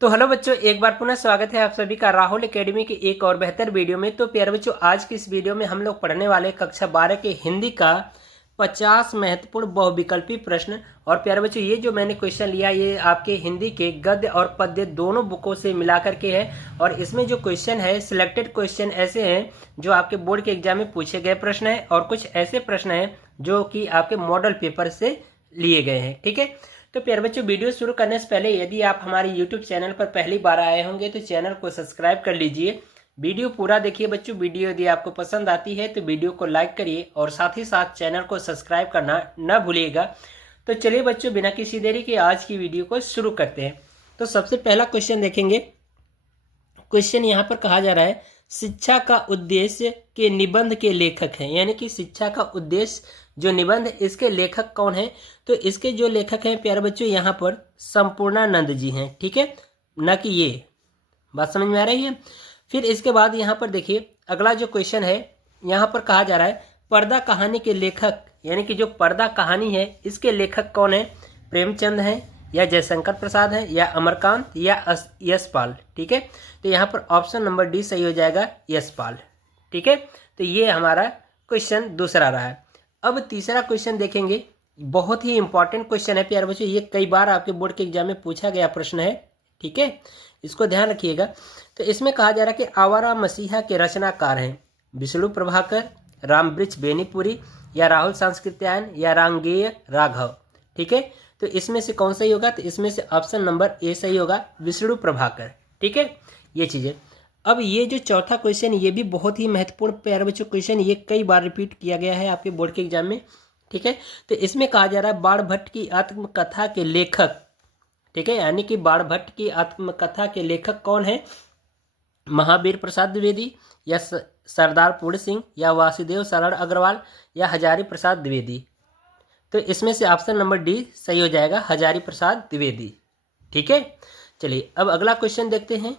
तो हेलो बच्चों, एक बार पुनः स्वागत है आप सभी का राहुल एकेडमी के एक और बेहतर वीडियो में। तो प्यारे बच्चों, आज की इस वीडियो में हम लोग पढ़ने वाले कक्षा 12 के हिंदी का 50 महत्वपूर्ण बहुविकल्पी प्रश्न। और प्यारे बच्चों, ये जो मैंने क्वेश्चन लिया ये आपके हिंदी के गद्य और पद्य दोनों बुकों से मिला करके है। और इसमें जो क्वेश्चन है, सिलेक्टेड क्वेश्चन ऐसे हैं जो आपके बोर्ड के एग्जाम में पूछे गए प्रश्न है, और कुछ ऐसे प्रश्न हैं जो कि आपके मॉडल पेपर से लिए गए हैं। ठीक है, तो प्यारे बच्चों, वीडियो शुरू करने से पहले यदि आप हमारे YouTube चैनल पर पहली बार आए होंगे तो चैनल को सब्सक्राइब कर लीजिए। वीडियो पूरा देखिए बच्चों। वीडियो यदि आपको पसंद आती है तो वीडियो को लाइक करिए और साथ ही साथ चैनल को सब्सक्राइब करना न भूलिएगा। तो चलिए बच्चों, बिना किसी देरी के आज की वीडियो को शुरू करते हैं। तो सबसे पहला क्वेश्चन देखेंगे। क्वेश्चन यहाँ पर कहा जा रहा है, शिक्षा का उद्देश्य के निबंध के लेखक हैं। यानी कि शिक्षा का उद्देश्य जो निबंध, इसके लेखक कौन है? तो इसके जो लेखक हैं प्यारे बच्चों, यहाँ पर संपूर्णानंद जी हैं। ठीक है, न कि ये। बात समझ में आ रही है? फिर इसके बाद यहाँ पर देखिए, अगला जो क्वेश्चन है यहाँ पर कहा जा रहा है, पर्दा कहानी के लेखक, यानी कि जो पर्दा कहानी है इसके लेखक कौन है? प्रेमचंद हैं, या जयशंकर प्रसाद है, या अमरकांत, या यशपाल। ठीक है, तो यहाँ पर ऑप्शन नंबर डी सही हो जाएगा, यशपाल। ठीक है, तो ये हमारा क्वेश्चन दूसरा रहा है। अब तीसरा क्वेश्चन देखेंगे। बहुत ही इंपॉर्टेंट क्वेश्चन है प्यारे बच्चों, ये कई बार आपके बोर्ड के एग्जाम में पूछा गया प्रश्न है। ठीक है, इसको ध्यान रखिएगा। तो इसमें कहा जा रहा है कि आवारा मसीहा के रचनाकार हैं विष्णु प्रभाकर, रामवृक्ष बेनीपुरी, या राहुल सांस्कृत्यायन, या रांगेय राघव। ठीक है, तो इसमें से कौन सही होगा? तो इसमें से ऑप्शन नंबर ए सही होगा, विष्णु प्रभाकर। ठीक है, ये चीजें। अब ये जो चौथा क्वेश्चन, ये भी बहुत ही महत्वपूर्ण प्यारे बच्चों क्वेश्चन, ये कई बार रिपीट किया गया है आपके बोर्ड के एग्जाम में। ठीक है, तो इसमें कहा जा रहा है, बाणभट्ट की आत्मकथा के लेखक। ठीक है, यानी कि बाणभट्ट की आत्मकथा के लेखक कौन है? महावीर प्रसाद द्विवेदी, या सरदार पूर्ण सिंह, या वासुदेव शरण अग्रवाल, या हजारी प्रसाद द्विवेदी। तो इसमें से ऑप्शन नंबर डी सही हो जाएगा, हजारी प्रसाद द्विवेदी। ठीक है, चलिए अब अगला क्वेश्चन देखते हैं।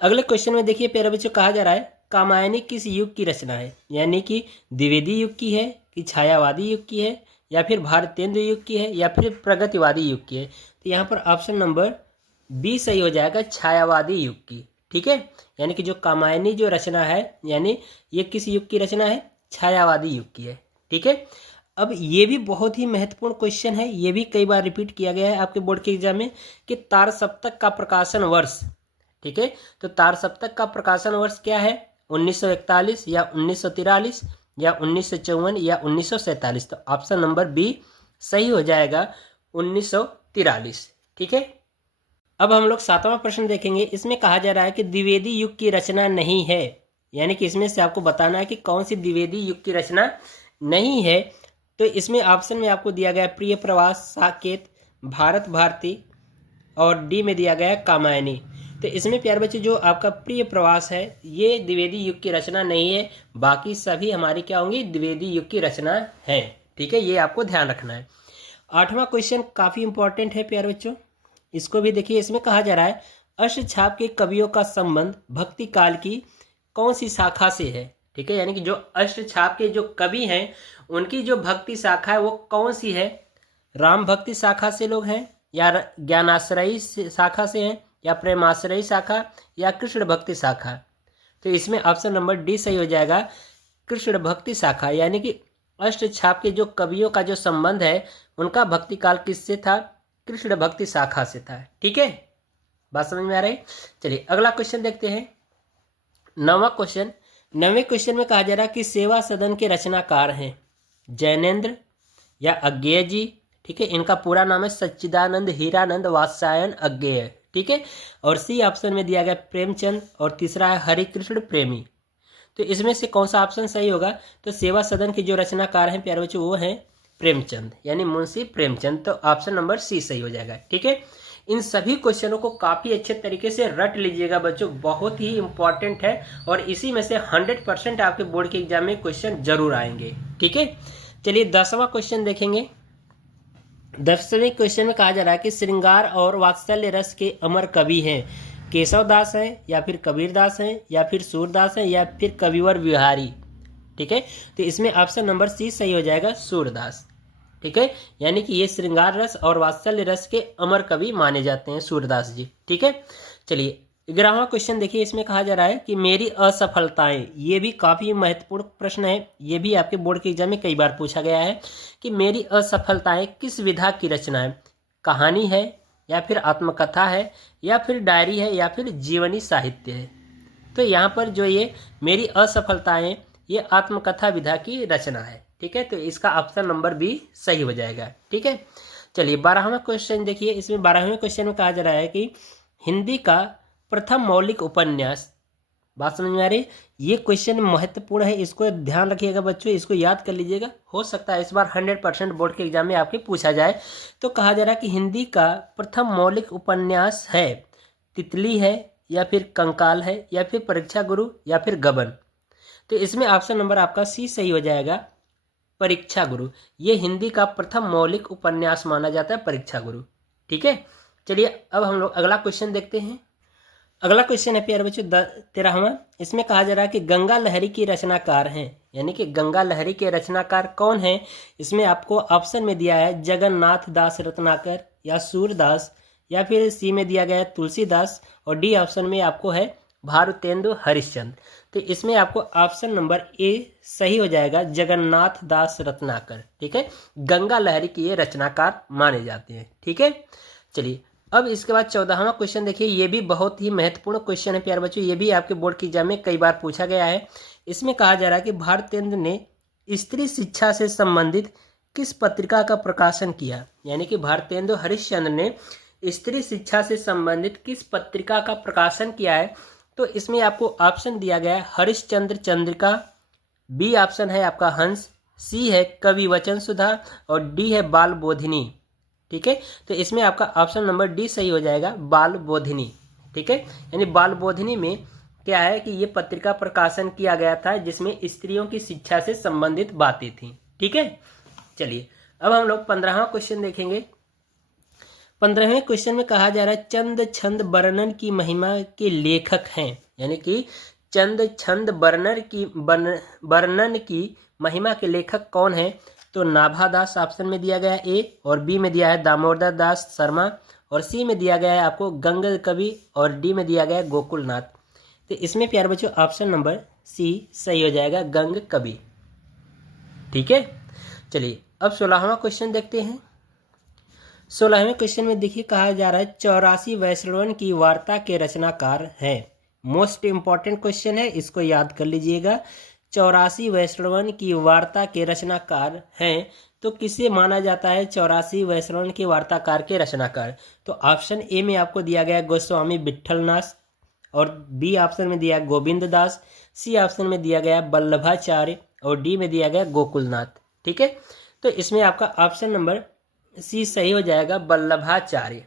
अगले क्वेश्चन में देखिए प्यारे बच्चों, कहा जा रहा है, कामायनी किस युग की रचना है? यानी कि द्विवेदी युग की है, कि छायावादी युग की है, या फिर भारतेंद्र युग की है, या फिर प्रगतिवादी युग की है? तो यहाँ पर ऑप्शन नंबर बी सही हो जाएगा, छायावादी युग की। ठीक है, यानी कि जो कामायनी जो रचना है, यानी ये किस युग की रचना है? छायावादी युग की है। ठीक है, अब ये भी बहुत ही महत्वपूर्ण क्वेश्चन है, ये भी कई बार रिपीट किया गया है आपके बोर्ड के एग्जाम में, कि तार सप्तक का प्रकाशन वर्ष। ठीक है, तो तार सप्तक का प्रकाशन वर्ष क्या है? 1941, या 1943, या 1954, या 1947। तो ऑप्शन नंबर बी सही हो जाएगा, 1943। ठीक है, अब हम लोग सातवां प्रश्न देखेंगे। इसमें कहा जा रहा है कि द्विवेदी युग की रचना नहीं है। यानी कि इसमें से आपको बताना है कि कौन सी द्विवेदी युग की रचना नहीं है। तो इसमें ऑप्शन में आपको दिया गया प्रिय प्रवास, साकेत, भारत भारती, और डी में दिया गया कामायनी। तो इसमें प्यारे बच्चे, जो आपका प्रिय प्रवास है ये द्विवेदी युग की रचना नहीं है, बाकी सभी हमारी क्या होंगी? द्विवेदी युग की रचना है। ठीक है, ये आपको ध्यान रखना है। आठवां क्वेश्चन काफी इंपॉर्टेंट है प्यारे बच्चों, इसको भी देखिए। इसमें कहा जा रहा है, अष्टछाप के कवियों का संबंध भक्ति काल की कौन सी शाखा से है? ठीक है, यानी कि जो अष्टछाप के जो कवि हैं उनकी जो भक्ति शाखा है वो कौन सी है? राम भक्ति शाखा से लोग हैं, या ज्ञानाश्रयी शाखा से हैं, या प्रेमाश्रयी शाखा, या कृष्ण भक्ति शाखा? तो इसमें ऑप्शन नंबर डी सही हो जाएगा, कृष्ण भक्ति शाखा। यानी कि अष्टछाप के जो कवियों का जो संबंध है उनका भक्ति काल किससे था? कृष्ण भक्ति शाखा से था। ठीक है, बात समझ में आ रही? चलिए अगला क्वेश्चन देखते हैं। नौवां क्वेश्चन। 9वें क्वेश्चन में कहा जा रहा है कि सेवा सदन के रचनाकार हैं जैनेन्द्र, या अज्ञेय जी। ठीक है, इनका पूरा नाम है सच्चिदानंद हीरानंद वात्स्यायन अज्ञेय। ठीक है, और सी ऑप्शन में दिया गया प्रेमचंद, और तीसरा है हरिकृष्ण प्रेमी। तो इसमें से कौन सा ऑप्शन सही होगा? तो सेवा सदन के जो रचनाकार हैं प्यारे बच्चों वो हैं प्रेमचंद, यानी मुंशी प्रेमचंद। तो ऑप्शन नंबर सी सही हो जाएगा। ठीक है, इन सभी क्वेश्चनों को काफ़ी अच्छे तरीके से रट लीजिएगा बच्चों, बहुत ही इंपॉर्टेंट है, और इसी में से 100% आपके बोर्ड के एग्जाम में क्वेश्चन जरूर आएंगे। ठीक है, चलिए 10वां क्वेश्चन देखेंगे। 10वें क्वेश्चन में कहा जा रहा है कि श्रृंगार और वात्सल्य रस के अमर कवि हैं केशव दास हैं, या फिर कबीर दास हैं, या फिर सूरदास हैं, या फिर कविवर बिहारी। ठीक है, तो इसमें ऑप्शन नंबर सी सही हो जाएगा, सूरदास। ठीक है, यानी कि ये श्रृंगार रस और वात्सल्य रस के अमर कवि माने जाते हैं सूरदास जी। ठीक है, चलिए 11वां क्वेश्चन देखिए, इसमें कहा जा रहा है कि मेरी असफलताएं, ये भी काफ़ी महत्वपूर्ण प्रश्न है, ये भी आपके बोर्ड के एग्जाम में कई बार पूछा गया है कि मेरी असफलताएं किस विधा की रचना है, कहानी है या फिर आत्मकथा है या फिर डायरी है या फिर जीवनी साहित्य है। तो यहाँ पर जो ये मेरी असफलताएं, ये आत्मकथा विधा की रचना है। ठीक है, तो इसका ऑप्शन नंबर बी सही हो जाएगा। ठीक है, चलिए 12वां क्वेश्चन देखिए, इसमें 12वें क्वेश्चन में कहा जा रहा है कि हिंदी का प्रथम मौलिक उपन्यास, बात समझ में आ रही है? ये क्वेश्चन महत्वपूर्ण है, इसको ध्यान रखिएगा बच्चों, इसको याद कर लीजिएगा, हो सकता है इस बार 100% बोर्ड के एग्जाम में आपके पूछा जाए। तो कहा जा रहा है कि हिंदी का प्रथम मौलिक उपन्यास है तितली है या फिर कंकाल है या फिर परीक्षा गुरु या फिर गबन। तो इसमें ऑप्शन नंबर आपका सी सही हो जाएगा, परीक्षा गुरु। ये हिंदी का प्रथम मौलिक उपन्यास माना जाता है, परीक्षा गुरु। ठीक है, चलिए अब हम लोग अगला क्वेश्चन देखते हैं। अगला क्वेश्चन है प्यारे बच्चों 13वां, इसमें कहा जा रहा है कि गंगा लहरी की रचनाकार हैं, यानी कि गंगा लहरी के रचनाकार कौन है। इसमें आपको ऑप्शन में दिया है जगन्नाथ दास रत्नाकर या सूरदास, या फिर सी में दिया गया है तुलसीदास, और डी ऑप्शन में आपको है भारतेंदु हरिश्चंद्र। तो इसमें आपको ऑप्शन नंबर ए सही हो जाएगा, जगन्नाथ दास रत्नाकर। ठीक है, गंगा लहरी की ये रचनाकार माने जाते हैं। ठीक है, चलिए अब इसके बाद 14वां क्वेश्चन देखिए, ये भी बहुत ही महत्वपूर्ण क्वेश्चन है प्यारे बच्चों, ये भी आपके बोर्ड की एग्जाम में कई बार पूछा गया है। इसमें कहा जा रहा है कि भारतेंद्र ने स्त्री शिक्षा से संबंधित किस पत्रिका का प्रकाशन किया, यानी कि भारतेंदु हरिश्चंद्र ने स्त्री शिक्षा से संबंधित किस पत्रिका का प्रकाशन किया है। तो इसमें आपको ऑप्शन दिया गया है हरिश्चंद्र चंद्रिका, बी ऑप्शन है आपका हंस, सी है कवि वचन सुधा, और डी है बाल बोधिनी। ठीक है, तो इसमें आपका ऑप्शन नंबर डी सही हो जाएगा, बाल बोधिनी। ठीक है, यानी बाल बोधिनी में क्या है कि ये पत्रिका प्रकाशन किया गया था जिसमें स्त्रियों की शिक्षा से संबंधित बातें थी। ठीक है, चलिए अब हम लोग 15वां क्वेश्चन देखेंगे। 15वें क्वेश्चन में कहा जा रहा है चंद छंद वर्णन की महिमा के लेखक हैं, यानी कि चंद छंद वर्णन की महिमा के लेखक कौन है। तो नाभा दास ऑप्शन में दिया गया है ए, और बी में दिया है दामोदर दास शर्मा, और सी में दिया गया है आपको गंग कवि, और डी में दिया गया है गोकुलनाथ। तो इसमें प्यारे बच्चों ऑप्शन नंबर सी सही हो जाएगा, गंग कवि। ठीक है, चलिए अब 16वां क्वेश्चन देखते हैं। 16वें क्वेश्चन में देखिए कहा जा रहा है 84 वैष्णवन की वार्ता के रचनाकार हैं। मोस्ट इंपॉर्टेंट क्वेश्चन है, इसको याद कर लीजिएगा। 84 वैष्णवन की वार्ता के रचनाकार हैं, तो किसे माना जाता है 84 वैष्णवन के वार्ताकार के रचनाकार। तो ऑप्शन ए में आपको दिया गया गोस्वामी विट्ठलनाथ, और बी ऑप्शन में दिया गोविंद दास, सी ऑप्शन में दिया गया वल्लभाचार्य, और डी में दिया गया गोकुलनाथ। ठीक है, तो इसमें आपका ऑप्शन नंबर सी सही हो जाएगा, वल्लभाचार्य।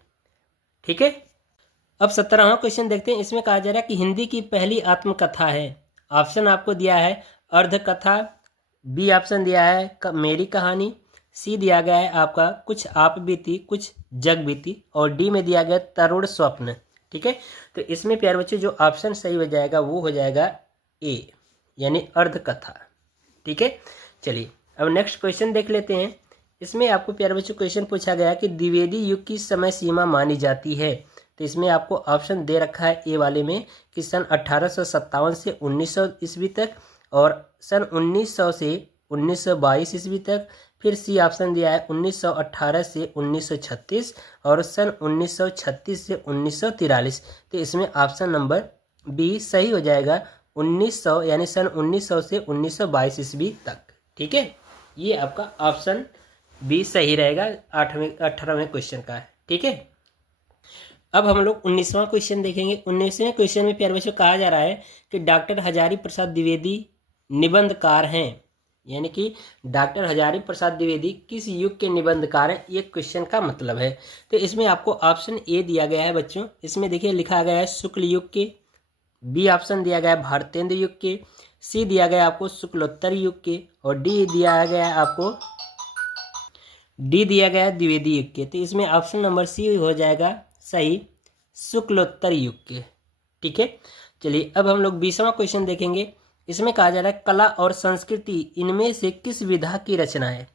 ठीक है, अब 17वां क्वेश्चन देखते हैं। इसमें कहा जा रहा है कि हिंदी की पहली आत्मकथा है। ऑप्शन आपको दिया है अर्धकथा, बी ऑप्शन दिया है मेरी कहानी, सी दिया गया है आपका कुछ आप बीती कुछ जग बीती, और डी में दिया गया तरुण स्वप्न। ठीक है, तो इसमें प्यारे बच्चे जो ऑप्शन सही हो जाएगा वो हो जाएगा ए, यानी अर्धकथा। ठीक है, चलिए अब नेक्स्ट क्वेश्चन देख लेते हैं। इसमें आपको प्यारे बच्चों क्वेश्चन पूछा गया कि द्विवेदी युग की समय सीमा मानी जाती है। तो इसमें आपको ऑप्शन दे रखा है ए वाले में कि सन 1857 से 1900 ईस्वी तक, और सन 1900 से 1922 ईस्वी तक। फिर सी ऑप्शन दिया है 1918 से 1936, और सन 1936 से 1943। तो इसमें ऑप्शन नंबर बी सही हो जाएगा, 1900, यानी सन 1900 से 1922 ईस्वी तक। ठीक है, ये आपका ऑप्शन बी सही रहेगा 18वें क्वेश्चन का। ठीक है, अब हम लोग 19वां क्वेश्चन देखेंगे। 19वें क्वेश्चन में प्यारे बच्चों कहा जा रहा है कि डॉक्टर हजारी प्रसाद द्विवेदी निबंधकार हैं, यानी कि डॉक्टर हजारी प्रसाद द्विवेदी किस युग के निबंधकार हैं, ये क्वेश्चन का मतलब है। तो इसमें आपको ऑप्शन ए दिया गया है बच्चों, इसमें देखिए लिखा गया है शुक्ल युग के, बी ऑप्शन दिया गया है भारतेंद्र युग के, सी दिया गया आपको शुक्लोत्तर युग के, और डी दिया गया है आपको द्विवेदी युग के। तो इसमें ऑप्शन नंबर सी हो जाएगा सही, शुक्लोत्तर युग के। ठीक है, चलिए अब हम लोग 20वां क्वेश्चन देखेंगे। इसमें कहा जा रहा है कला और संस्कृति इनमें से किस विधा की रचना है।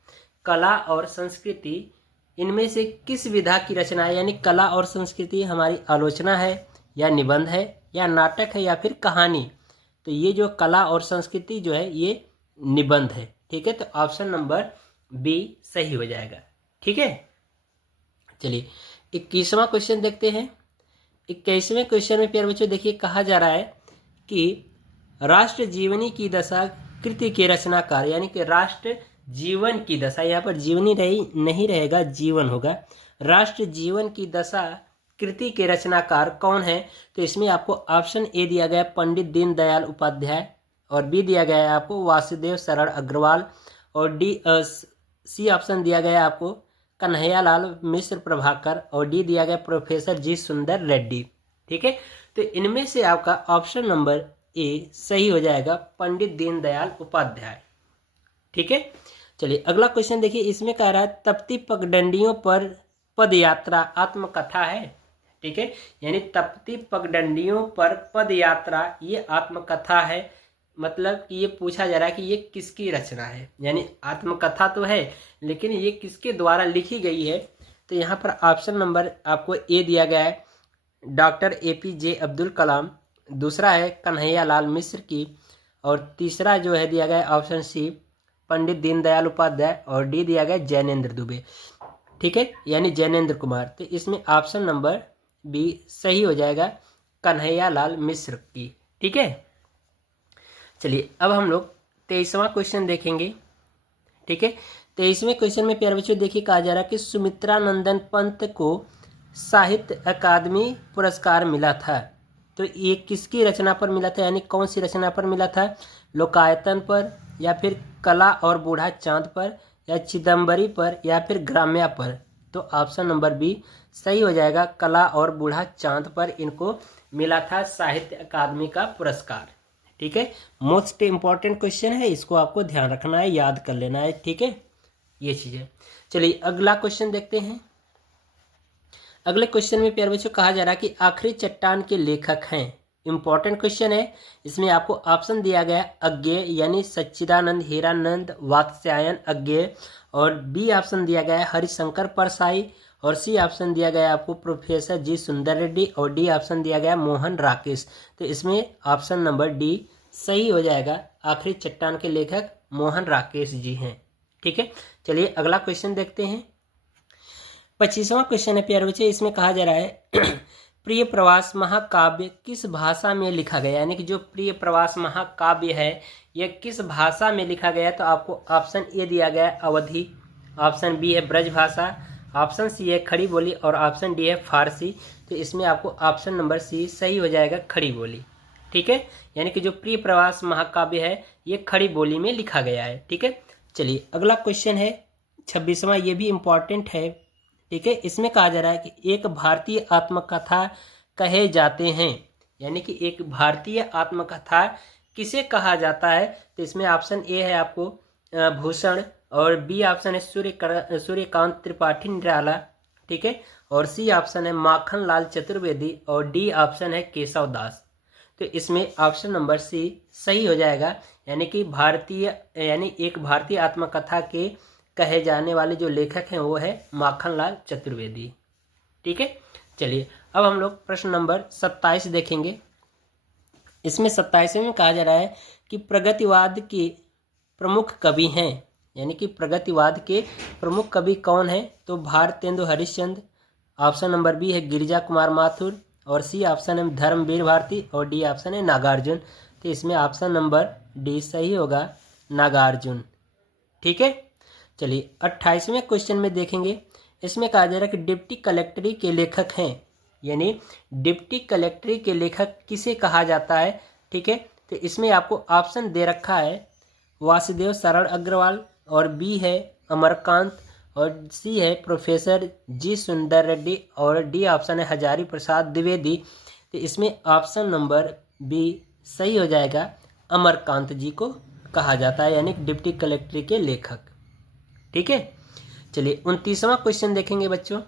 कला और संस्कृति इनमें से किस विधा की रचना है, यानी कला और संस्कृति हमारी आलोचना है या निबंध है या नाटक है या फिर कहानी। तो ये जो कला और संस्कृति जो है ये निबंध है। ठीक है, तो ऑप्शन नंबर बी सही हो जाएगा। ठीक है, चलिए 21वां क्वेश्चन देखते हैं। 21वें क्वेश्चन में प्यारे बच्चों देखिए कहा जा रहा है कि राष्ट्र जीवनी की दशा कृति के रचनाकार, यानी कि राष्ट्र जीवन की दशा, यहाँ पर जीवनी नहीं रहेगा, जीवन होगा। राष्ट्र जीवन की दशा कृति के रचनाकार कौन है? तो इसमें आपको ऑप्शन ए दिया गया पंडित दीनदयाल उपाध्याय, और बी दिया गया है आपको वासुदेव शरण अग्रवाल, और सी ऑप्शन दिया गया आपको कन्हैयालाल मिश्र प्रभाकर, और डी दिया गया प्रोफेसर जी सुंदर रेड्डी। ठीक है, तो इनमें से आपका ऑप्शन नंबर ए सही हो जाएगा, पंडित दीनदयाल उपाध्याय। ठीक है, चलिए अगला क्वेश्चन देखिए। इसमें कह रहा है तप्ती पगडंडियों पर पद यात्रा आत्मकथा है। ठीक है, यानी तप्ती पगडंडियों पर पद यात्रा ये आत्मकथा है। मतलब कि ये पूछा जा रहा है कि ये किसकी रचना है, यानी आत्मकथा तो है लेकिन ये किसके द्वारा लिखी गई है। तो यहाँ पर ऑप्शन नंबर आपको ए दिया गया है डॉक्टर APJ अब्दुल कलाम, दूसरा है कन्हैयालाल मिश्र की, और तीसरा जो है दिया गया ऑप्शन सी पंडित दीनदयाल उपाध्याय, और डी दिया गया जैनेन्द्र दुबे। ठीक है, यानी जैनेन्द्र कुमार। तो इसमें ऑप्शन नंबर बी सही हो जाएगा, कन्हैयालाल मिश्र की। ठीक है, चलिए अब हम लोग 23वां क्वेश्चन देखेंगे। ठीक है, 23वें क्वेश्चन में प्यारे बच्चों देखिए कहा जा रहा है कि सुमित्रा नंदन पंत को साहित्य अकादमी पुरस्कार मिला था। तो ये किसकी रचना पर मिला था, यानी कौन सी रचना पर मिला था? लोकायतन पर, या फिर कला और बूढ़ा चांद पर, या चिदम्बरी पर, या फिर ग्राम्या पर। तो ऑप्शन नंबर बी सही हो जाएगा, कला और बूढ़ा चांद पर इनको मिला था साहित्य अकादमी का पुरस्कार। ठीक है, मोस्ट इम्पॉर्टेंट क्वेश्चन है, इसको आपको ध्यान रखना है, याद कर लेना है। ठीक है, ये चीज़ें। चलिए अगला क्वेश्चन देखते हैं। अगले क्वेश्चन में प्यारे बच्चों कहा जा रहा है कि आखिरी चट्टान के लेखक हैं। इंपॉर्टेंट क्वेश्चन है, इसमें आपको ऑप्शन दिया गया अज्ञेय, यानी सच्चिदानंद हीरानंद वात्स्यायन अज्ञेय, और बी ऑप्शन दिया गया है हरिशंकर परसाई, और सी ऑप्शन दिया गया आपको प्रोफेसर जी सुंदर रेड्डी, और डी ऑप्शन दिया गया मोहन राकेश। तो इसमें ऑप्शन नंबर डी सही हो जाएगा, आखिरी चट्टान के लेखक मोहन राकेश जी हैं। ठीक है, चलिए अगला क्वेश्चन देखते हैं। 25वां क्वेश्चन है प्यारे बच्चे। इसमें कहा जा रहा है प्रिय प्रवास महाकाव्य किस भाषा में लिखा गया, यानी कि जो प्रिय प्रवास महाकाव्य है यह किस भाषा में लिखा गया। तो आपको ऑप्शन ए दिया गया है अवधी, ऑप्शन बी है ब्रज भाषा, ऑप्शन सी है खड़ी बोली, और ऑप्शन डी है फारसी। तो इसमें आपको ऑप्शन नंबर सी सही हो जाएगा, खड़ी बोली। ठीक है, यानी कि जो प्रिय प्रवास महाकाव्य है ये खड़ी बोली में लिखा गया है। ठीक है, चलिए अगला क्वेश्चन है 26वां, ये भी इम्पॉर्टेंट है। ठीक है, इसमें कहा जा रहा है कि एक भारतीय आत्मकथा कहे जाते हैं, यानी कि एक भारतीय आत्मकथा किसे कहा जाता है। तो इसमें ऑप्शन ए है आपको भूषण, और बी ऑप्शन है सूर्यकांत त्रिपाठी निराला। ठीक है, और सी ऑप्शन है माखन लाल चतुर्वेदी, और डी ऑप्शन है केशव दास। तो इसमें ऑप्शन नंबर सी सही हो जाएगा, यानी कि एक भारतीय आत्मकथा के कहे जाने वाले जो लेखक हैं वो है माखन लाल चतुर्वेदी। ठीक है, चलिए अब हम लोग प्रश्न नंबर 27 देखेंगे। इसमें 27वें में कहा जा रहा है कि प्रगतिवाद के प्रमुख कवि हैं, यानी कि प्रगतिवाद के प्रमुख कवि कौन है। तो Bharatendu Harishchandra, option number B है गिरिजा कुमार माथुर, और सी ऑप्शन है धर्मवीर भारती, और डी ऑप्शन है नागार्जुन। तो इसमें ऑप्शन नंबर डी सही होगा, नागार्जुन। ठीक है, चलिए 28वें क्वेश्चन में देखेंगे। इसमें कहा जा रहा है कि डिप्टी कलेक्टरी के लेखक हैं, यानी डिप्टी कलेक्टरी के लेखक किसे कहा जाता है। ठीक है, तो इसमें आपको ऑप्शन दे रखा है वासुदेव शरण अग्रवाल, और बी है अमरकांत, और सी है प्रोफेसर जी सुंदर रेड्डी, और डी ऑप्शन है हजारी प्रसाद द्विवेदी। तो इसमें ऑप्शन नंबर बी सही हो जाएगा, अमरकांत जी को कहा जाता है, यानी डिप्टी कलेक्टर के लेखक। ठीक है, चलिए 29वां क्वेश्चन देखेंगे बच्चों।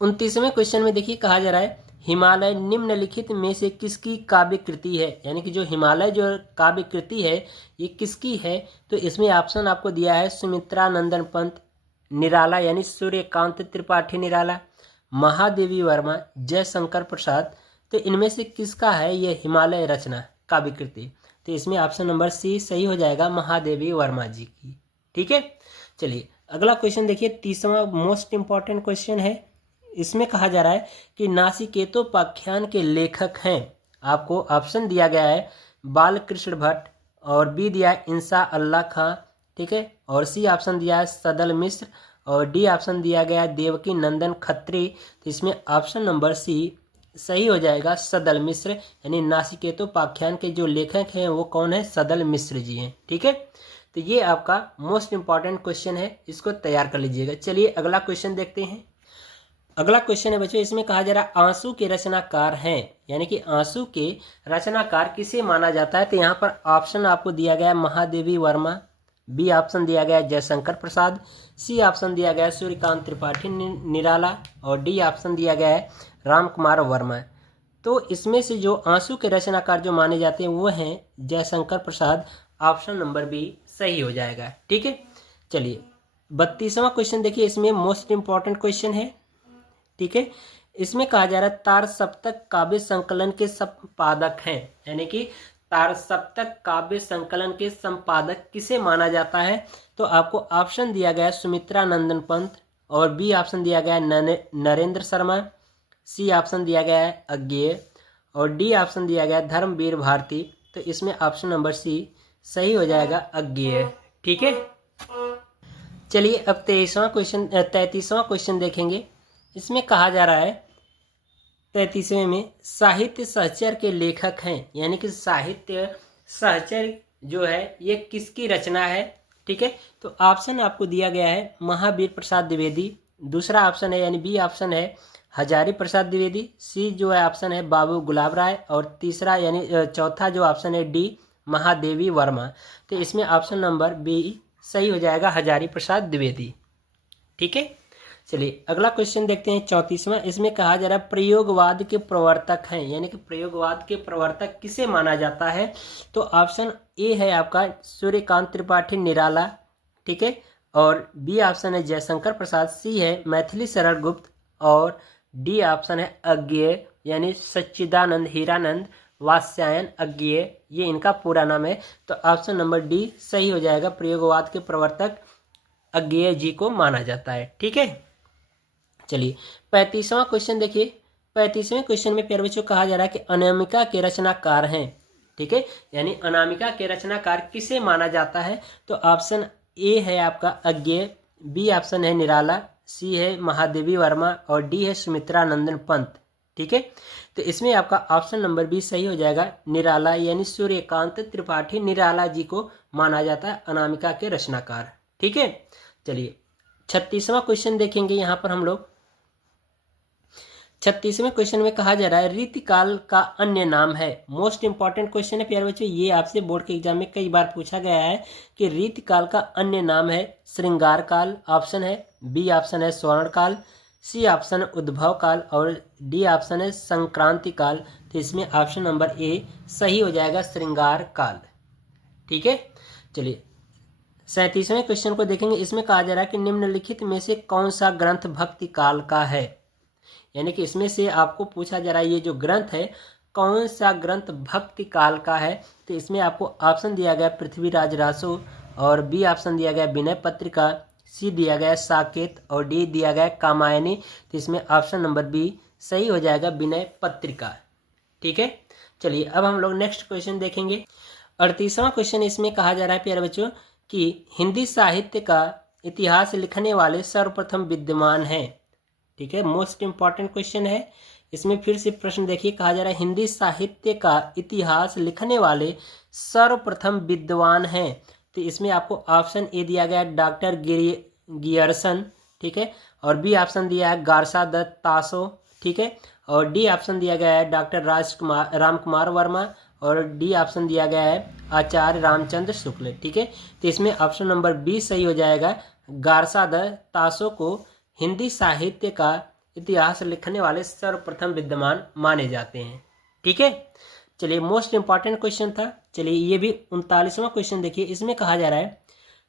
29वें क्वेश्चन में देखिए कहा जा रहा है हिमालय निम्नलिखित में से किसकी काव्य कृति है, यानी कि जो हिमालय जो काव्य कृति है ये किसकी है। तो इसमें ऑप्शन आपको दिया है सुमित्रा नंदन पंत, निराला यानी सूर्यकांत त्रिपाठी निराला, महादेवी वर्मा, जयशंकर प्रसाद। तो इनमें से किसका है ये हिमालय रचना काव्य कृति। तो इसमें ऑप्शन नंबर सी सही हो जाएगा, महादेवी वर्मा जी की। ठीक है, चलिए अगला क्वेश्चन देखिए, तीसरा मोस्ट इंपॉर्टेंट क्वेश्चन है। इसमें कहा जा रहा है कि नासिकेतोपाख्यान के लेखक हैं। आपको ऑप्शन दिया गया है बालकृष्ण भट्ट, और बी दिया है इंसा अल्लाह खां, ठीक है, और सी ऑप्शन दिया है सदल मिश्र, और डी ऑप्शन दिया गया है देवकी नंदन खत्री। तो इसमें ऑप्शन नंबर सी सही हो जाएगा, सदल मिश्र, यानी नासिकेतोपाख्यान के जो लेखक हैं वो कौन है, सदल मिश्र जी हैं। ठीक है, तो ये आपका मोस्ट इंपॉर्टेंट क्वेश्चन है, इसको तैयार कर लीजिएगा। चलिए अगला क्वेश्चन देखते हैं। अगला क्वेश्चन है बच्चों, इसमें कहा जा रहा है आंसू के रचनाकार हैं, यानी कि आंसू के रचनाकार किसे माना जाता है। तो यहाँ पर ऑप्शन आपको दिया गया है महादेवी वर्मा, बी ऑप्शन दिया गया है जयशंकर प्रसाद, सी ऑप्शन दिया गया है सूर्यकांत त्रिपाठी निराला, और डी ऑप्शन दिया गया है राम कुमार वर्मा। तो इसमें से जो आंसू के रचनाकार जो माने जाते हैं वो हैं Jaishankar Prasad, option number B सही हो जाएगा। ठीक है, चलिए 32वां क्वेश्चन देखिए, इसमें मोस्ट इंपॉर्टेंट क्वेश्चन है। ठीक है, इसमें कहा जा रहा है तार सप्तक काव्य संकलन के संपादक हैं, यानी कि तार सप्तक काव्य संकलन के संपादक किसे माना जाता है। तो आपको ऑप्शन दिया गया है सुमित्रा नंदन पंत, और बी ऑप्शन दिया गया है नरेंद्र शर्मा, सी ऑप्शन दिया गया है अज्ञेय, और डी ऑप्शन दिया गया है धर्मवीर भारती। तो इसमें ऑप्शन नंबर सी सही हो जाएगा, अज्ञेय। ठीक है, चलिए अब 33वां क्वेश्चन देखेंगे। इसमें कहा जा रहा है 33वें में साहित्य सहचर के लेखक हैं, यानी कि साहित्य सहचर जो है ये किसकी रचना है। ठीक है, तो ऑप्शन आपको दिया गया है महावीर प्रसाद द्विवेदी, दूसरा ऑप्शन है यानी बी ऑप्शन है हजारी प्रसाद द्विवेदी, सी जो है ऑप्शन है बाबू गुलाब राय, और तीसरा यानी चौथा जो ऑप्शन है डी महादेवी वर्मा। तो इसमें ऑप्शन नंबर बी सही हो जाएगा, हजारी प्रसाद द्विवेदी। ठीक है, चलिए अगला क्वेश्चन देखते हैं 34वां। इसमें कहा जा रहा है प्रयोगवाद के प्रवर्तक हैं, यानी कि प्रयोगवाद के प्रवर्तक किसे माना जाता है। तो ऑप्शन ए है आपका सूर्यकांत त्रिपाठी निराला, ठीक है, और बी ऑप्शन है जयशंकर प्रसाद, सी है मैथिली शरण गुप्त, और डी ऑप्शन है अज्ञेय यानी सच्चिदानंद हीरानंद वात्स्यायन अज्ञेय, ये इनका पूरा नाम है। तो ऑप्शन नंबर डी सही हो जाएगा, प्रयोगवाद के प्रवर्तक अज्ञेय जी को माना जाता है। ठीक है, चलिए 35वां क्वेश्चन देखिए। 35वें क्वेश्चन में प्यारे बच्चों कहा जा रहा है कि अनामिका के रचनाकार हैं। ठीक है, यानी अनामिका के रचनाकार किसे माना जाता है। तो ऑप्शन ए है आपका अज्ञेय, बी ऑप्शन है निराला, सी है महादेवी वर्मा, और डी है सुमित्रा नंदन पंत। ठीक है, तो इसमें आपका ऑप्शन नंबर बी सही हो जाएगा, निराला यानी सूर्यकांत त्रिपाठी निराला जी को माना जाता है अनामिका के रचनाकार। ठीक है, चलिए 36वां क्वेश्चन देखेंगे। यहाँ पर हम लोग 36वें क्वेश्चन में कहा जा रहा है रीतिकाल का अन्य नाम है। मोस्ट इंपॉर्टेंट क्वेश्चन है प्यारे बच्चों, ये आपसे बोर्ड के एग्जाम में कई बार पूछा गया है कि रीतिकाल का अन्य नाम है श्रृंगार काल, ऑप्शन है बी ऑप्शन है स्वर्ण काल, सी ऑप्शन उद्भव काल, और डी ऑप्शन है संक्रांति काल। तो इसमें ऑप्शन नंबर ए सही हो जाएगा, श्रृंगार काल। ठीक है, चलिए 37वें क्वेश्चन को देखेंगे। इसमें कहा जा रहा है कि निम्नलिखित में से कौन सा ग्रंथ भक्ति काल का है, यानी कि इसमें से आपको पूछा जा रहा है ये जो ग्रंथ है कौन सा ग्रंथ भक्ति काल का है। तो इसमें आपको ऑप्शन दिया गया पृथ्वीराज रासो, और बी ऑप्शन दिया गया विनय पत्रिका, सी दिया गया साकेत, और डी दिया गया कामायनी। तो इसमें ऑप्शन नंबर बी सही हो जाएगा, विनय पत्रिका। ठीक है, चलिए अब हम लोग नेक्स्ट क्वेश्चन देखेंगे। 38वां क्वेश्चन इसमें कहा जा रहा है प्यारे बच्चों कि हिंदी साहित्य का इतिहास लिखने वाले सर्वप्रथम विद्वान हैं। ठीक है, मोस्ट इंपॉर्टेंट क्वेश्चन है। इसमें फिर से प्रश्न देखिए, कहा जा रहा है हिंदी साहित्य का इतिहास लिखने वाले सर्वप्रथम विद्वान हैं। तो इसमें आपको ऑप्शन ए दिया गया है डॉक्टर गियर्सन, ठीक है, और बी ऑप्शन दिया है गारसा दत्त तासो, ठीक है, और डी ऑप्शन दिया गया है डॉक्टर राम कुमार वर्मा, और डी ऑप्शन दिया गया है आचार्य रामचंद्र शुक्ल। ठीक है, तो इसमें ऑप्शन नंबर बी सही हो जाएगा, गारसा दत्त तासो को हिंदी साहित्य का इतिहास लिखने वाले सर्वप्रथम विद्वान माने जाते हैं। ठीक है, चलिए मोस्ट इंपॉर्टेंट क्वेश्चन था। चलिए ये भी 39वां क्वेश्चन देखिए, इसमें कहा जा रहा है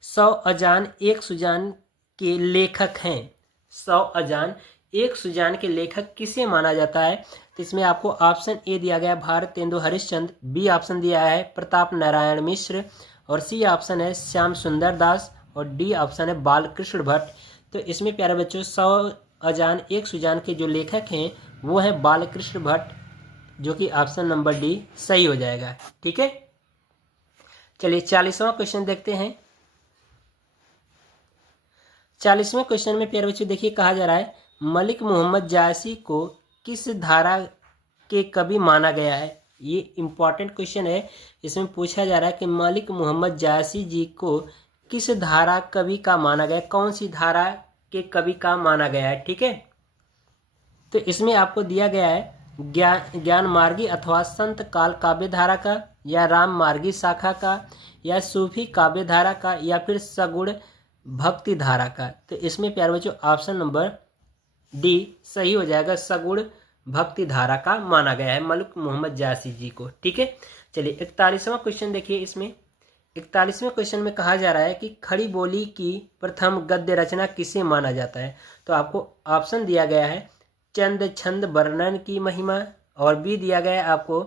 100 अजान एक सुजान के लेखक हैं। 100 अजान एक सुजान के लेखक किसे माना जाता है? तो इसमें आपको ऑप्शन ए दिया गया भारतेंदु हरिश्चंद्र, बी ऑप्शन दिया है प्रताप नारायण मिश्र, और सी ऑप्शन है श्याम सुंदर दास, और डी ऑप्शन है बालकृष्ण भट्ट। तो इसमें प्यारे बच्चों 100 अजान एक सुजान के जो लेखक हैं वो हैं बालकृष्ण भट्ट, जो कि ऑप्शन नंबर डी सही हो जाएगा। ठीक है, चलिए 40वां क्वेश्चन देखते हैं। 40वें क्वेश्चन में प्यारे बच्चों देखिए कहा जा रहा है मलिक मोहम्मद जायसी को किस धारा के कवि माना गया है? ये इंपॉर्टेंट क्वेश्चन है। इसमें पूछा जा रहा है कि मलिक मोहम्मद जायसी जी को किस धारा कवि का माना गया, कौन सी धारा के कवि का माना गया है? ठीक है, तो इसमें आपको दिया गया है ज्ञान मार्गी अथवा संत काल काव्य धारा का, या राम मार्गी शाखा का, या सूफी काव्य धारा का, या फिर सगुण भक्ति धारा का। तो इसमें प्यारे बच्चों ऑप्शन नंबर डी सही हो जाएगा, सगुण भक्ति धारा का माना गया है मलिक मोहम्मद जायसी जी को। ठीक है, चलिए 41वां क्वेश्चन देखिए। इसमें 41वें क्वेश्चन में कहा जा रहा है कि खड़ी बोली की प्रथम गद्य रचना किसे माना जाता है? तो आपको ऑप्शन दिया गया है चंद छंद वर्णन की महिमा, और बी दिया गया है आपको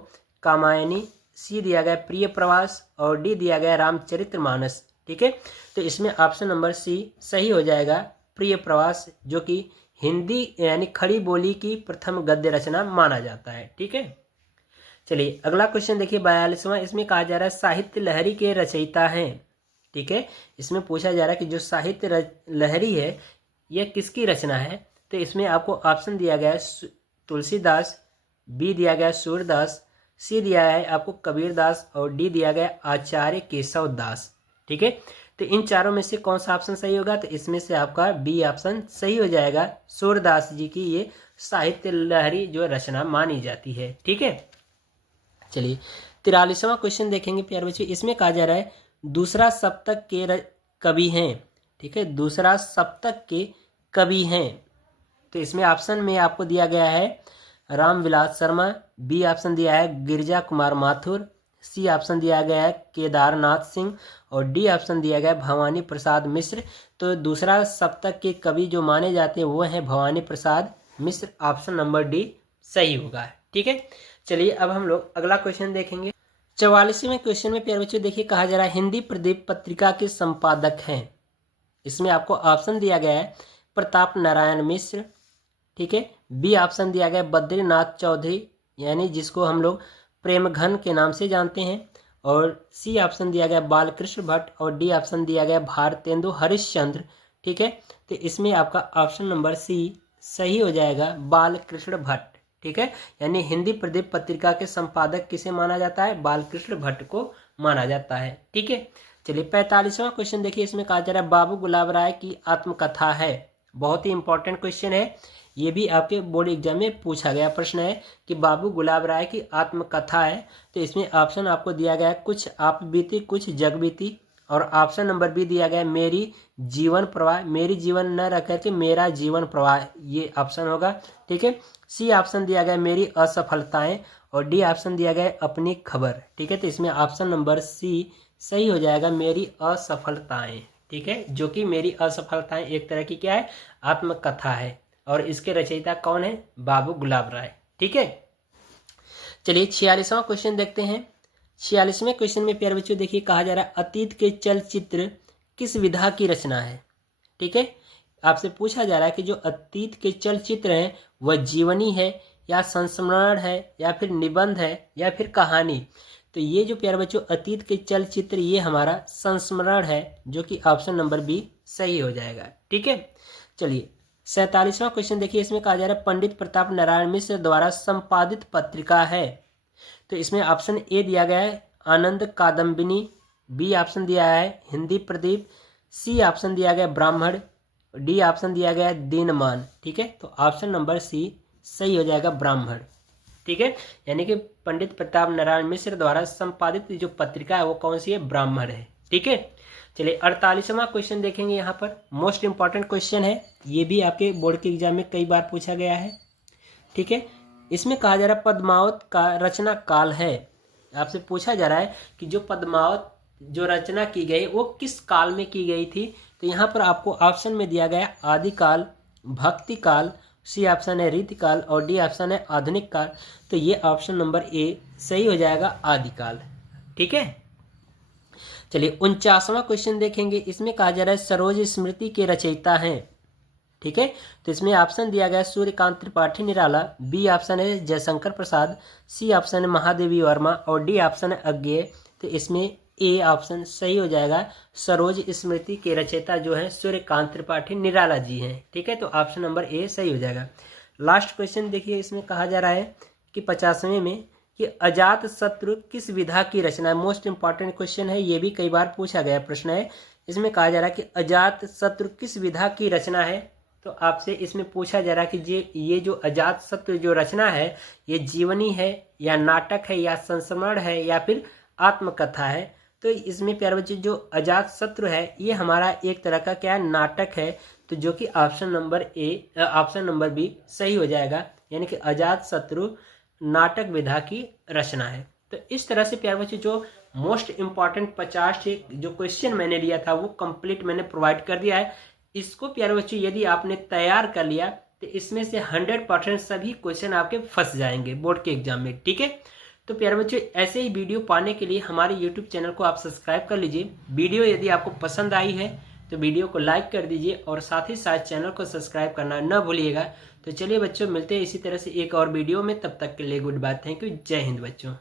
कामायनी, सी दिया गया प्रिय प्रवास, और डी दिया गया रामचरितमानस। ठीक है, तो इसमें ऑप्शन नंबर सी सही हो जाएगा, प्रिय प्रवास, जो कि हिंदी यानी खड़ी बोली की प्रथम गद्य रचना माना जाता है। ठीक है, चलिए अगला क्वेश्चन देखिए 42वां। इसमें कहा जा रहा है साहित्य लहरी के रचयिता हैं। ठीक है, इसमें पूछा जा रहा है कि जो साहित्य लहरी है यह किसकी रचना है? तो इसमें आपको ऑप्शन दिया गया है तुलसीदास, बी दिया गया सूरदास, सी दिया है आपको कबीरदास, और डी दिया गया आचार्य केशव दास। ठीक है, तो इन चारों में से कौन सा ऑप्शन सही होगा? तो इसमें से आपका बी ऑप्शन सही हो जाएगा, सूरदास जी की ये साहित्य लहरी जो रचना मानी जाती है। ठीक है, चलिए 43वां क्वेश्चन देखेंगे प्यारे बच्चों। इसमें कहा जा रहा है दूसरा सप्तक के कवि हैं। ठीक है, दूसरा सप्तक के कवि हैं। तो इसमें ऑप्शन में आपको दिया गया है रामविलास शर्मा, बी ऑप्शन दिया है गिरिजा कुमार माथुर, सी ऑप्शन दिया गया है केदारनाथ सिंह, और डी ऑप्शन दिया गया है भवानी प्रसाद मिश्र। तो दूसरा सप्तक के कवि जो माने जाते हैं वो हैं Bhavani Prasad Mishra, option number D सही होगा। ठीक है, चलिए अब हम लोग अगला क्वेश्चन देखेंगे। 44वें क्वेश्चन में प्यारे बच्चों देखिए कहा जा रहा है हिंदी प्रदीप पत्रिका के संपादक हैं। इसमें आपको ऑप्शन दिया गया है प्रताप नारायण मिश्र। ठीक है, बी ऑप्शन दिया गया बद्रीनाथ चौधरी, यानी जिसको हम लोग प्रेमघन के नाम से जानते हैं, और सी ऑप्शन दिया गया बालकृष्ण भट्ट, और डी ऑप्शन दिया गया भारतेंदु हरिश्चंद्र। ठीक है, तो इसमें आपका ऑप्शन नंबर सी सही हो जाएगा, बालकृष्ण भट्ट। ठीक है, यानी हिंदी प्रदीप पत्रिका के संपादक किसे माना जाता है? बालकृष्ण भट्ट को माना जाता है। ठीक है, चलिए 45वां क्वेश्चन देखिए। इसमें कहा जा रहा है बाबू गुलाब राय की आत्मकथा है। बहुत ही इंपॉर्टेंट क्वेश्चन है, ये भी आपके बोर्ड एग्जाम में पूछा गया प्रश्न है कि बाबू गुलाब राय की आत्मकथा है। तो इसमें ऑप्शन आपको दिया गया है कुछ आप बीती कुछ जग बीती, और ऑप्शन नंबर बी दिया गया है मेरी जीवन प्रवाह, मेरी जीवन न रख करके मेरा जीवन प्रवाह, ये ऑप्शन होगा। ठीक है, सी ऑप्शन दिया गया मेरी असफलताएं, और डी ऑप्शन दिया गया अपनी खबर। ठीक है, तो इसमें ऑप्शन नंबर सी सही हो जाएगा, मेरी असफलताएं। ठीक है, जो कि मेरी असफलताएं एक तरह की क्या है? आत्मकथा है, और इसके रचयिता कौन है? बाबू गुलाब राय। ठीक है, चलिए 46वां क्वेश्चन देखते हैं। 46वें क्वेश्चन में प्यारे बच्चों देखिए कहा जा रहा है अतीत के चलचित्र किस विधा की रचना है। ठीक है, आपसे पूछा जा रहा है कि जो अतीत के चलचित्र हैं वह जीवनी है, या संस्मरण है, या फिर निबंध है, या फिर कहानी। तो ये जो प्यारे बच्चों अतीत के चलचित्र ये हमारा संस्मरण है, जो कि ऑप्शन नंबर बी सही हो जाएगा। ठीक है, चलिए 47वां क्वेश्चन देखिए। इसमें कहा जा रहा है पंडित प्रताप नारायण मिश्र द्वारा संपादित पत्रिका है। तो इसमें ऑप्शन ए दिया गया है आनंद कादम्बिनी, बी ऑप्शन दिया है हिंदी प्रदीप, सी ऑप्शन दिया गया ब्राह्मण, डी ऑप्शन दिया गया दीनमान। ठीक है, तो ऑप्शन नंबर सी सही हो जाएगा ब्राह्मण। ठीक है, यानी कि पंडित प्रताप नारायण मिश्र द्वारा संपादित जो पत्रिका है वो कौन सी है? ब्राह्मण है। ठीक है, चलिए 48वां क्वेश्चन देखेंगे। यहाँ पर मोस्ट इंपॉर्टेंट क्वेश्चन है, ये भी आपके बोर्ड के एग्जाम में कई बार पूछा गया है। ठीक है, इसमें कहा जा रहा है पद्मावत का रचना काल है। आपसे पूछा जा रहा है कि जो पद्मावत जो रचना की गई वो किस काल में की गई थी। तो यहाँ पर आपको ऑप्शन में दिया गया आदिकाल, भक्ति काल, सी ऑप्शन है रीतिकाल और डी ऑप्शन है आधुनिक काल। तो ये ऑप्शन नंबर ए सही हो जाएगा, आदिकाल। ठीक है, चलिए 49वां क्वेश्चन देखेंगे। इसमें कहा जा रहा है सरोज स्मृति के रचयिता हैं। ठीक है, तो इसमें ऑप्शन दिया गया सूर्यकांत त्रिपाठी निराला, बी ऑप्शन है जयशंकर प्रसाद, सी ऑप्शन है महादेवी वर्मा और डी ऑप्शन है अज्ञेय। तो इसमें ए ऑप्शन सही हो जाएगा, सरोज स्मृति के रचयिता जो है सूर्यकांत त्रिपाठी निराला जी हैं। ठीक है, तो ऑप्शन नंबर ए सही हो जाएगा। लास्ट क्वेश्चन देखिए, इसमें कहा जा रहा है कि 50वें में कि अजात शत्रु किस विधा की रचना है। मोस्ट इंपॉर्टेंट क्वेश्चन है, ये भी कई बार पूछा गया प्रश्न है। इसमें कहा जा रहा है कि अजात शत्रु किस विधा की रचना है। तो आपसे इसमें पूछा जा रहा है कि ये जो अजात शत्रु जो रचना है ये जीवनी है या नाटक है या संस्मरण है या फिर आत्मकथा है। तो इसमें प्यारे बच्चे जो अजात शत्रु है ये हमारा एक तरह का क्या नाटक है, तो जो कि ऑप्शन नंबर बी सही हो जाएगा, यानी कि अजात शत्रु नाटक विधा की रचना है। तो इस तरह से प्यारे बच्चे जो मोस्ट इंपॉर्टेंट 50 से जो क्वेश्चन मैंने लिया था वो कंप्लीट मैंने प्रोवाइड कर दिया है। इसको प्यारे बच्चों यदि आपने तैयार कर लिया तो इसमें से 100% सभी क्वेश्चन आपके फंस जाएंगे बोर्ड के एग्जाम में। ठीक है, तो प्यारे बच्चों ऐसे ही वीडियो पाने के लिए हमारे YouTube चैनल को आप सब्सक्राइब कर लीजिए। वीडियो यदि आपको पसंद आई है तो वीडियो को लाइक कर दीजिए और साथ ही साथ चैनल को सब्सक्राइब करना न भूलिएगा। तो चलिए बच्चों, मिलते हैं इसी तरह से एक और वीडियो में, तब तक के लिए गुड बाय, थैंक यू, जय हिंद बच्चों।